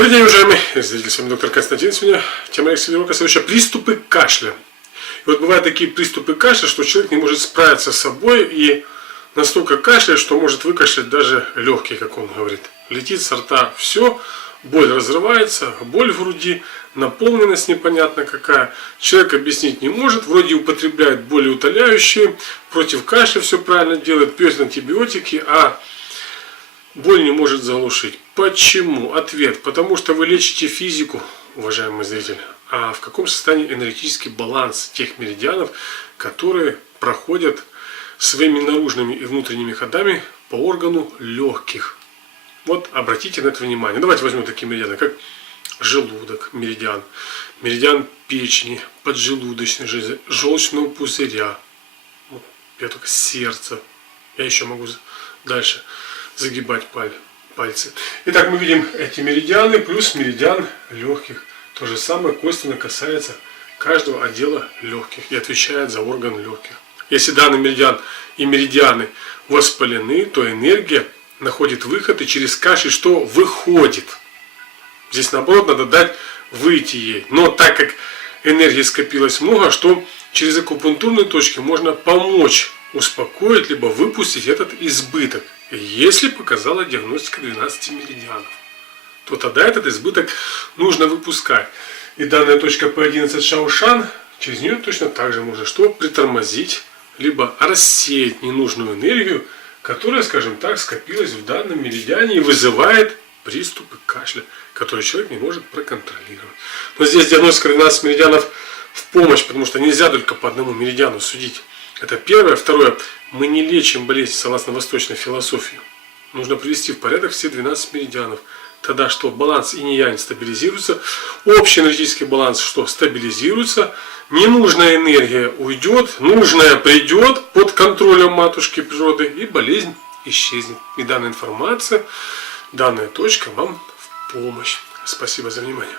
Добрый день, уважаемые зрители, с вами доктор Константин. Сегодня тема лекции урока следующая: приступы кашля. И вот бывают такие приступы кашля, что человек не может справиться с собой и настолько кашляет, что может выкашлять даже легкие, как он говорит. Летит со рта все, боль разрывается, боль в груди, наполненность непонятно какая. Человек объяснить не может, вроде употребляет болеутоляющие, против кашля все правильно делает, пьет антибиотики, а боль не может заглушить. Почему? Ответ: потому что вы лечите физику, уважаемый зритель. А в каком состоянии энергетический баланс тех меридианов, которые проходят своими наружными и внутренними ходами по органу легких? Вот обратите на это внимание. Давайте возьмем такие меридианы, как желудок, меридиан, меридиан печени, поджелудочной железы, желчного пузыря, вот, я только сердце. Я еще могу дальше загибать пальцы. Итак, мы видим эти меридианы плюс меридиан легких. То же самое косвенно касается каждого отдела легких и отвечает за орган легких. Если данный меридиан и меридианы воспалены, то энергия находит выход и через кашель что выходит. Здесь наоборот надо дать выйти ей. Но так как энергии скопилось много, что через акупунктурные точки можно помочь успокоить либо выпустить этот избыток. Если показала диагностика 12 меридианов, то тогда этот избыток нужно выпускать. И данная точка P11 Шаошан, через нее точно так же можно что? Притормозить, либо рассеять ненужную энергию, которая, скажем так, скопилась в данном меридиане и вызывает приступы кашля, которые человек не может проконтролировать. Но здесь диагностика 12 меридианов в помощь, потому что нельзя только по одному меридиану судить. Это первое. Второе. Мы не лечим болезнь согласно восточной философии. Нужно привести в порядок все 12 меридианов. Тогда что? Баланс инь-янь стабилизируется. Общий энергетический баланс что? Стабилизируется. Ненужная энергия уйдет. Нужная придет под контролем матушки природы. И болезнь исчезнет. И данная информация, данная точка вам в помощь. Спасибо за внимание.